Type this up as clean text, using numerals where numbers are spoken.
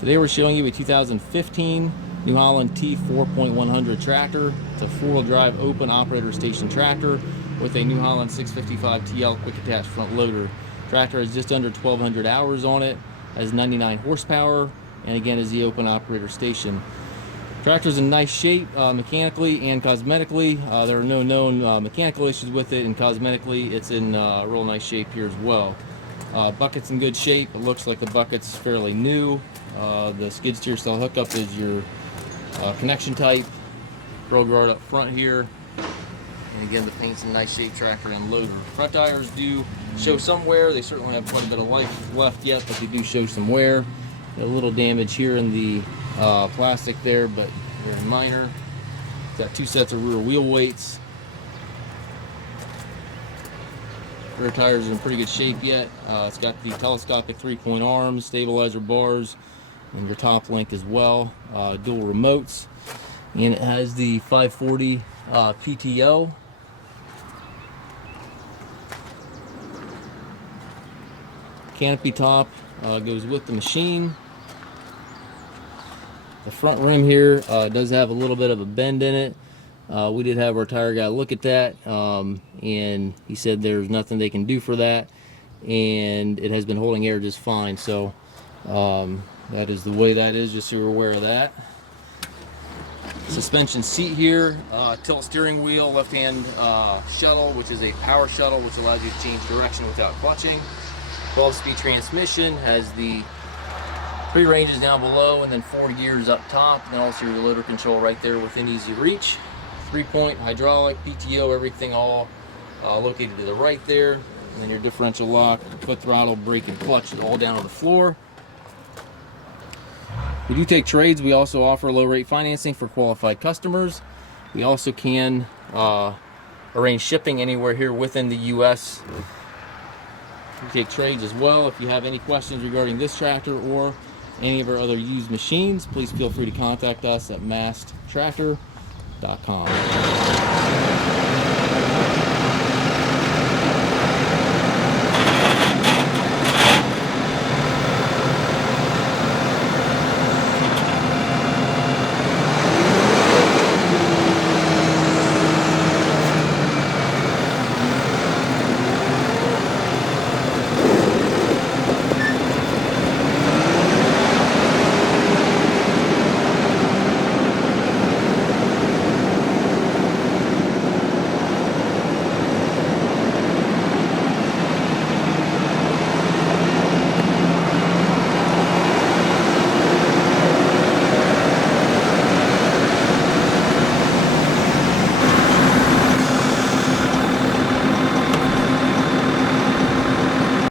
Today we're showing you a 2015 New Holland T4.100 tractor. It's a four-wheel drive open operator station tractor with a New Holland 655 TL quick attach front loader. Tractor has just under 1,200 hours on it, has 99 horsepower, and again is the open operator station. Tractor's in nice shape mechanically and cosmetically. There are no known mechanical issues with it, and cosmetically it's in real nice shape here as well. Bucket's in good shape. It looks like the bucket's fairly new. The skid steer style hookup is your connection type. Grill guard up front here. And again, the paint's in nice shape, tractor and loader. Front tires do show some wear. They certainly have quite a bit of life left yet, but they do show some wear. A little damage here in the plastic there, but very minor. Got two sets of rear wheel weights. Rear tires are in pretty good shape yet. It's got the telescopic 3-point arms, stabilizer bars, and your top link as well. Dual remotes, and it has the 540 PTO. Canopy top goes with the machine. The front rim here does have a little bit of a bend in it. We did have our tire guy look at that, and he said there's nothing they can do for that, and it has been holding air just fine. So that is the way that is, just so you're aware of that. Suspension seat here, tilt steering wheel, left hand shuttle, which is a power shuttle, which allows you to change direction without clutching. 12-speed transmission, has the 3 ranges down below and then 4 gears up top, and then also your loader control right there within easy reach. 3-point hydraulic, PTO, everything all located to the right there, and then your differential lock, foot throttle, brake, and clutch all down on the floor. We do take trades. We also offer low rate financing for qualified customers. We also can arrange shipping anywhere here within the US. We take trades as well. If you have any questions regarding this tractor or any of our other used machines, please feel free to contact us at masttractor.com.